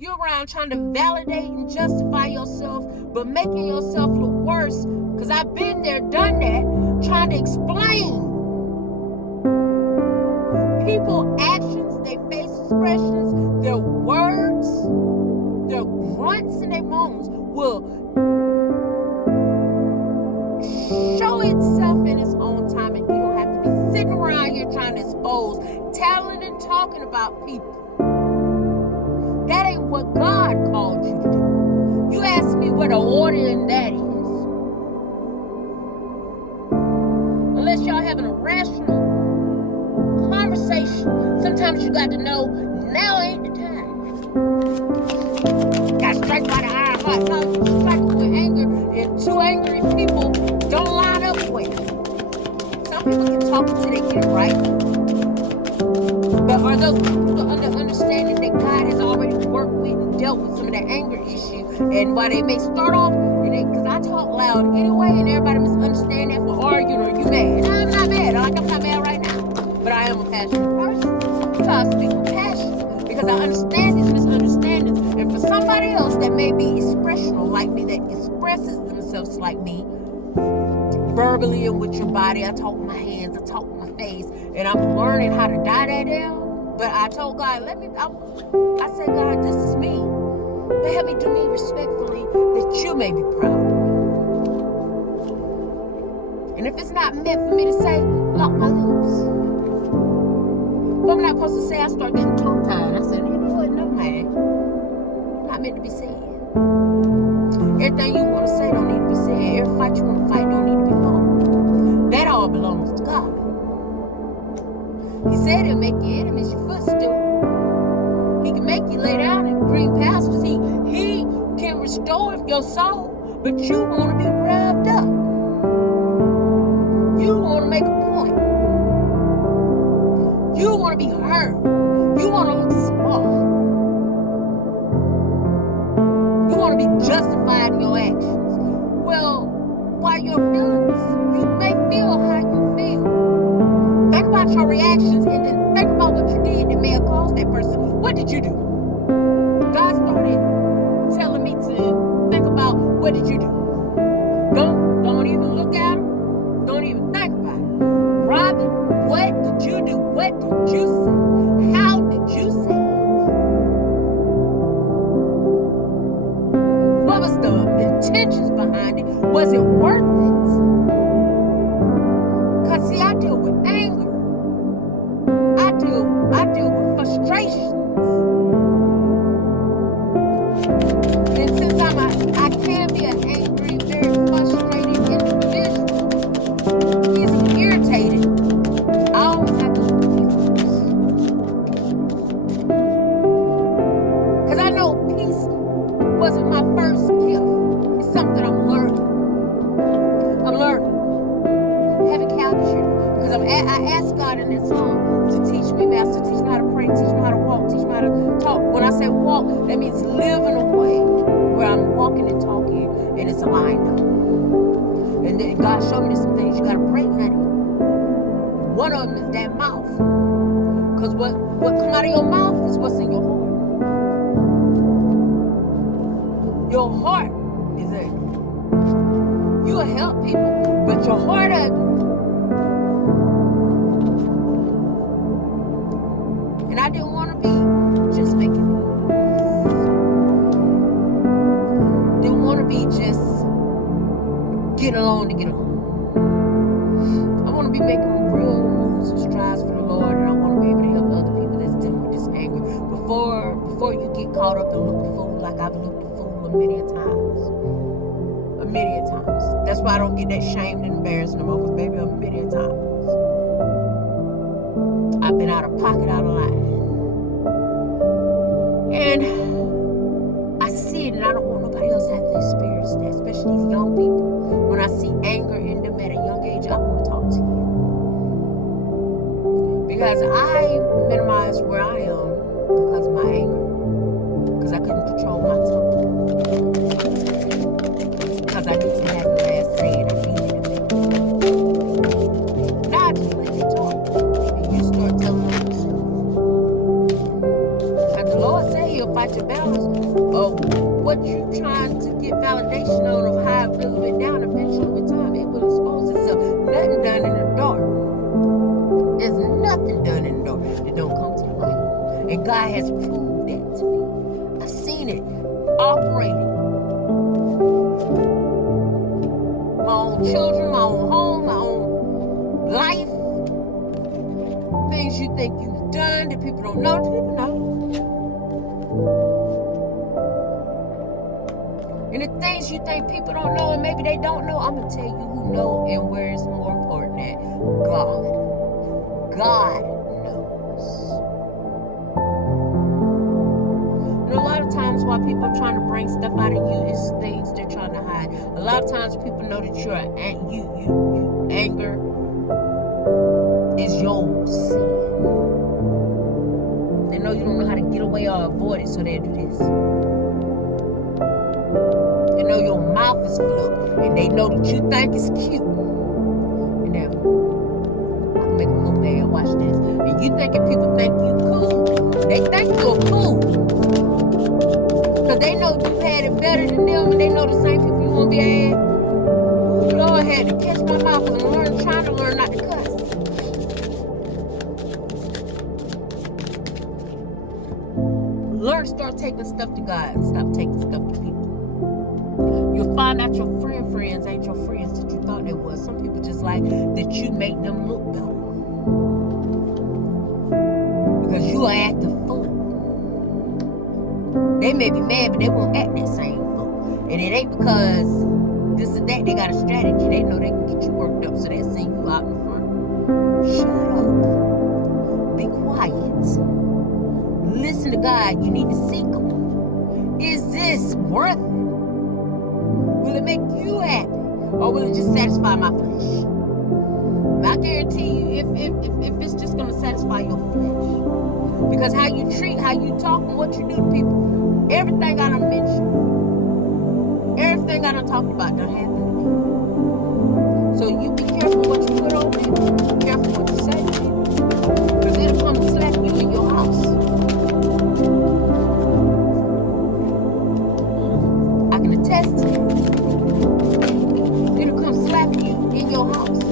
You're around trying to validate and justify yourself, but making yourself look worse. Because I've been there, done that, trying to explain people's actions, their face expressions, their words, their grunts and their moans will show itself in its own time, and you don't have to be sitting around here trying to expose talent and talking about people. That ain't what God called you to do. You ask me what the order in that is. Unless y'all having a rational conversation, sometimes you got to know now ain't the time. Got strike by the iron heart. No, you strike with anger, and two angry people don't line up well. Some people can talk until they get it right. But are those people understanding that God has already worked with and dealt with some of that anger issue? And while they may start off, because I talk loud anyway, and everybody misunderstand that for arguing or you mad. No, I'm not mad. I'm not mad right now. But I am a passionate person. So I speak with passion because I understand these misunderstandings. And for somebody else that may be expressional like me, that expresses themselves like me, verbally and with your body, I talk with my hands, I talk with my face, and I'm learning how to die that down. But I told God, I said, God, this is me. But help me do me respectfully that you may be proud of me. And if it's not meant for me to say, lock my lips. If I'm not supposed to say, I start getting tongue-tied. I said, you know what, no man. Not meant to be said. Everything you want to say don't need to be said. Every fight you want to fight don't need to be fought. That all belongs to God. He said he'll make your enemies your footstool. He can make you lay down in green pastures. He can restore your soul, but you want to be revved up. You want to make a point. You want to be heard. You want to look smart. You want to be justified in your actions. Well, while your feelings, you may feel how you feel. Think about your reactions and then think about what you did that may have caused that person. What did you do? God started telling me to think about what did you do. Don't even look at him. Don't even think about it. Robin, what did you do? What did you say? How did you say it? What was the intentions behind it? Was it worth it? Because see, I deal with anger. I deal with frustrations. And since I can be an angry, very frustrated individual, easily irritated, I always have to look at people. Because I know peace wasn't my first gift. It's something I'm learning. Haven't captured it. Because I asked God in this song to teach me, Master, teach me how to pray, teach me how to walk, teach me how to talk. When I say walk, that means live in a way where I'm walking and talking and it's aligned up. And then God showed me some things you got to pray, honey. One of them is that mouth. Because what come out of your mouth is what's in your heart. Your heart is ugly. You will help people, but your heart ugly. And I didn't want to be just making moves. Didn't want to be just getting along to get along. I want to be making real moves and strides for the Lord, and I want to be able to help other people that's dealing with this anger before you get caught up and look a fool like I've looked a fool a million times. A million times. That's why I don't get that shamed and embarrassed no more, because baby, a million times. I've been out of pocket, out of line. And I see it, and I don't want nobody else to have to experience that, especially these young people. When I see anger in them at a young age, I want to talk to you. Because I minimized where I am because of my anger. Because I couldn't control my tongue. Because I didn't have the last say, and I needed it. Now I just let you talk. And you start telling them yourself. Because the Lord said he'll fight your battle. because of what you trying to get validation on of how it really went down. Eventually, with time, it will expose itself. Nothing done in the dark. There's nothing done in the dark that don't come to the light. And God has proved that to me. I've seen it operating. My own children, my own home, my own life. Things you think you've done that people don't know, that people know. And the things you think people don't know and maybe they don't know, I'm going to tell you who know and where it's more important at. God. God knows. And a lot of times while people are trying to bring stuff out of you, it's things they're trying to hide. A lot of times people know that you're anger is your sin. They know you don't know how to get away or avoid it, so they'll do this. They know your mouth is flipped, and they know that you think it's cute. And then, I can make them look bad, watch this. And you thinking people think you cool. They think you're cool. Because they know you've had it better than them, and they know the same people you won't be at. Ooh, Lord, I had to catch my mouth because I'm trying to learn not to cuss. Learn to start taking stuff to God and stop taking stuff to people. You'll find out your friends ain't your friends that you thought they was. Some people just like that you make them look better. Because you are act the fool. They may be mad, but they won't act that same fool. And it ain't because this or that, they got a strategy. They know they can get you worked up, so they send you out in front. Shut up. Be quiet. Listen to God. You need to seek Him. Is this worth it? Will it make you happy? Or will it just satisfy my flesh? I guarantee you, if it's just going to satisfy your flesh. Because how you treat, how you talk, and what you do to people, everything I done mentioned, everything I done talked about done happened to me. So you be careful what you put on people. Be careful what you say to people. Because it'll come and slap you in your house. I can attest to it. It'll come slapping you in your house.